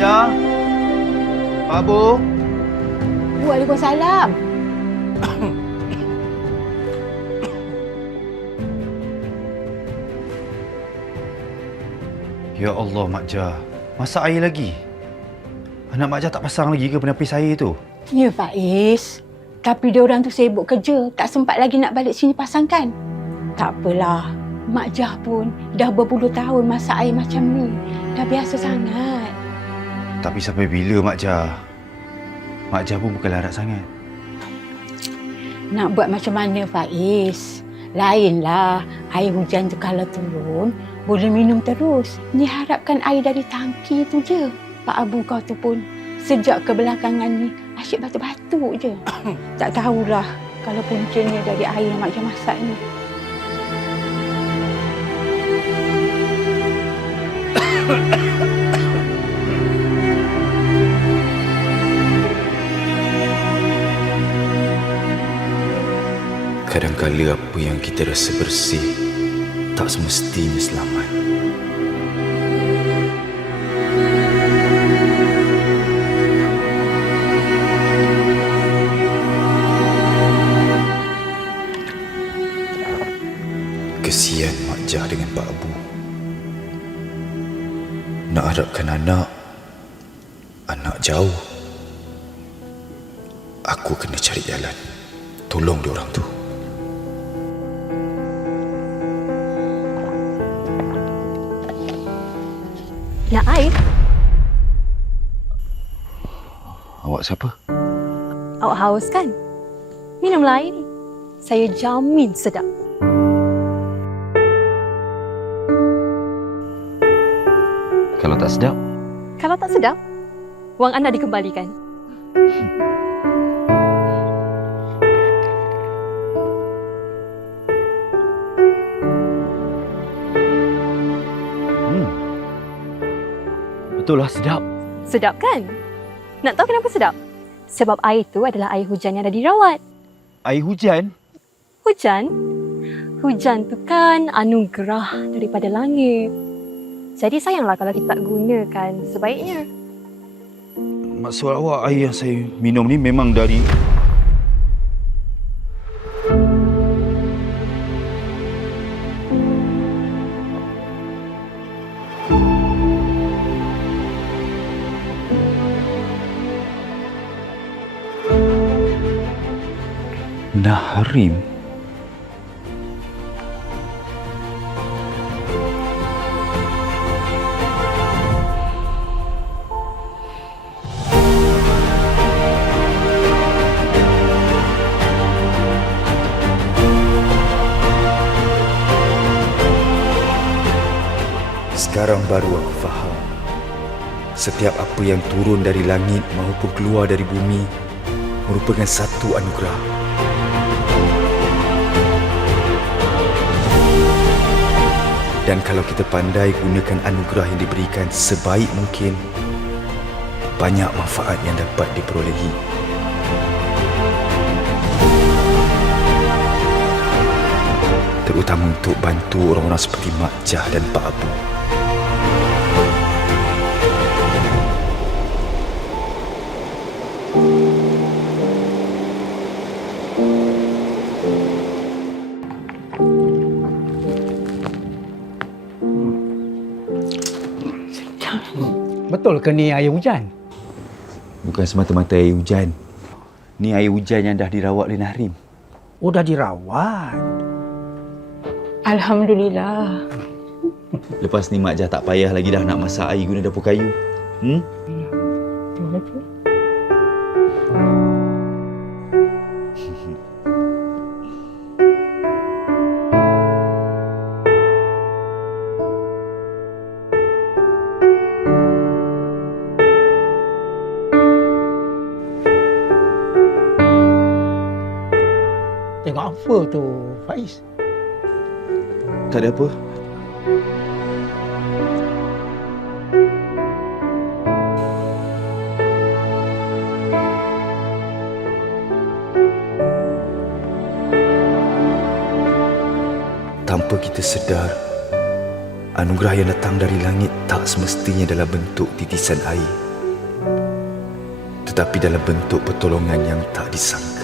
Jah. Pak Abu. Waalaikumsalam. Ya Allah, Mak Jah. Masak air lagi? Anak Mak Jah tak pasang lagi ke penapis air tu? Ya, Faiz. Tapi dia orang tu sibuk kerja. Tak sempat lagi nak balik sini pasangkan. Tak apalah. Mak Jah pun dah berpuluh tahun masak air macam ni. Dah biasa sangat. Tapi sampai bila, Mak Jah? Mak Jah pun bukan larat sangat. Nak buat macam mana, Faiz? Lainlah. Air hujan tu kalau turun, boleh minum terus. Ni harapkan air dari tangki tu je. Pak Abu kau tu pun sejak kebelakangan ni asyik batuk-batuk je. Tak tahulah kalau puncanya dari air yang Mak Jah masak ni. Kadangkala apa yang kita rasa bersih tak semestinya selamat. Kesian Mak Jah dengan Pak Abu. Nak harapkan anak jauh. Aku kena cari jalan tolong diorang tu. Nak air? Awak siapa? Awak haus kan? Minumlah air ni. Saya jamin sedap. Kalau tak sedap? Kalau tak sedap, wang anda dikembalikan. Betul lah, sedap. Sedap kan? Nak tahu kenapa sedap? Sebab air itu adalah air hujan yang dah dirawat. Air hujan? Hujan? Hujan tu kan anugerah daripada langit. Jadi sayanglah kalau kita tak gunakan sebaiknya. Maksud awak air yang saya minum ni memang dari... Nahrim? Sekarang baru aku faham. Setiap apa yang turun dari langit maupun keluar dari bumi merupakan satu anugerah. Dan kalau kita pandai gunakan anugerah yang diberikan sebaik mungkin, banyak manfaat yang dapat diperolehi. Terutama untuk bantu orang-orang seperti Mak Jah dan Pak Abu. Betul ke ni air hujan? Bukan semata-mata air hujan. Ni air hujan yang dah dirawat oleh Nahrim. Oh, dah dirawat. Alhamdulillah. Lepas ni Mak Jah tak payah lagi dah nak masak air guna dapur kayu. Betul. Tengok apa tu, Faiz? Tak ada apa. Tanpa kita sedar, anugerah yang datang dari langit tak semestinya dalam bentuk titisan air. tetapi dalam bentuk pertolongan yang tak disangka.